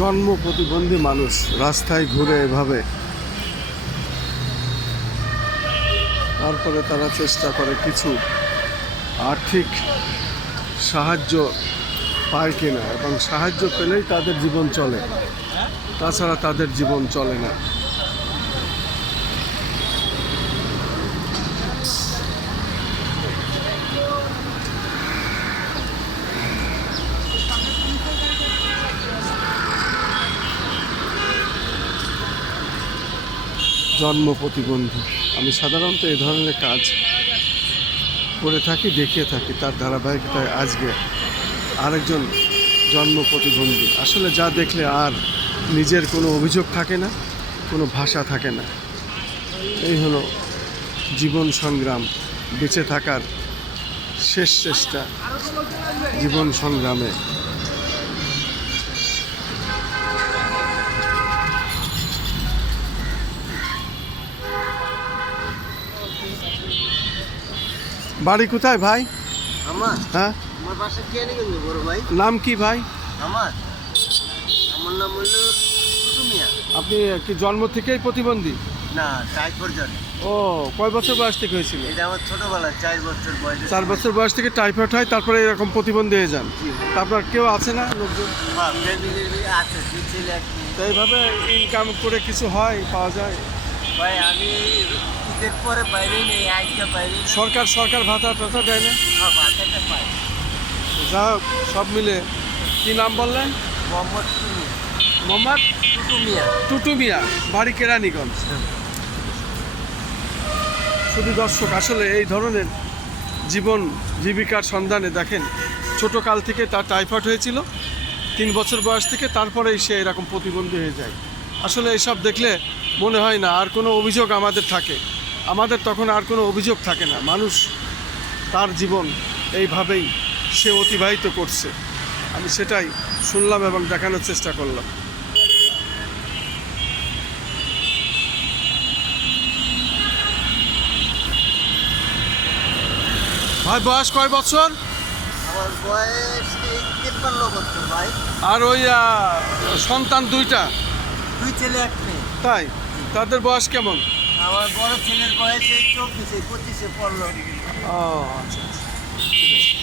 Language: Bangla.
জন্ম প্রতিবন্ধী মানুষ রাস্তায় ঘুরে এভাবে, তারপরে তারা চেষ্টা করে কিছু আর্থিক সাহায্য পায় কিনা, এবং সাহায্য পেলেই তাদের জীবন চলে, তাছাড়া তাদের জীবন চলে না। জন্ম প্রতিবন্ধী, আমি সাধারণত এই ধরনের কাজ করে থাকি, দেখিয়ে থাকি। তার ধারাবাহিকতায় আজকে আরেকজন জন্ম প্রতিবন্ধী। আসলে যা দেখলে আর নিজের কোনো অভিযোগ থাকে না, কোনো ভাষা থাকে না। এই হলো জীবন সংগ্রাম, বেঁচে থাকার শেষ চেষ্টা জীবন সংগ্রামে। বাড়ি কোথায় ভাই? আমার হ্যাঁ, আমার বাসা কেয়ানীগঞ্জ বড় ভাই। নাম কি ভাই? আমার আমার নাম হলো টুটু মিয়া। আপনি কি জন্ম থেকেই প্রতিবন্ধী? না, টাইফয়েড জ্বর। ও, কয় বছর বয়স থেকে হয়েছিল? এটা আমার ছোটবেলা 4 বছর বয়সে। 4 বছর বয়স থেকে টাইফয়েড হয়, তারপরে এরকম প্রতিবন্ধী হয়ে যান। তারপর কেউ আছে না লোকজন? হ্যাঁ, ফ্যামিলির আছে, 2 ছেলে 1 মেয়ে। তো এইভাবে ইনকাম করে কিছু হয়, পাওয়া যায়? ভাই আমি ঈদের পরে বাইরেই নেই, আজকে বাইরে সরকার ভাতা টাতা দেয় না? ভাতাটা পাই। যা হোক, সব মিলে কি নাম বললেন? মোহাম্মদ টুটু মিয়া। মোহাম্মদ টুটু মিয়া। টুটু মিয়া, বাড়ি কেরানীগঞ্জ। শুধু দর্শক, আসলে এই ধরনের জীবন জীবিকার সন্ধানে দেখেন, ছোট কাল থেকে তার টাইফয়েড হয়েছিল, 3 বছর বয়স থেকে, তারপরেই সে এরকম প্রতিবন্ধী হয়ে যায়। আসলে এইসব দেখলে মনে হয় না আর কোনো অভিযোগ আমাদের থাকে, আমাদের তখন আর কোনো অভিযোগ থাকে না। মানুষ তার জীবন এইভাবেই সে অতিবাহিত করছে। আমি সেটাই শুনলাম এবং দেখানোর চেষ্টা করলাম। ভাই বয়স কয় বছর? আমার বয়স এই 53 বছর ভাই। আর ওই সন্তান 2টা? 2 ছেলে 1 মেয়ে। তাই? তাদের বয়স কেমন? আমার বড় ছেলের বয়স এই 24 25-এ পড়লো। ও আচ্ছা আচ্ছা, ঠিক আছে।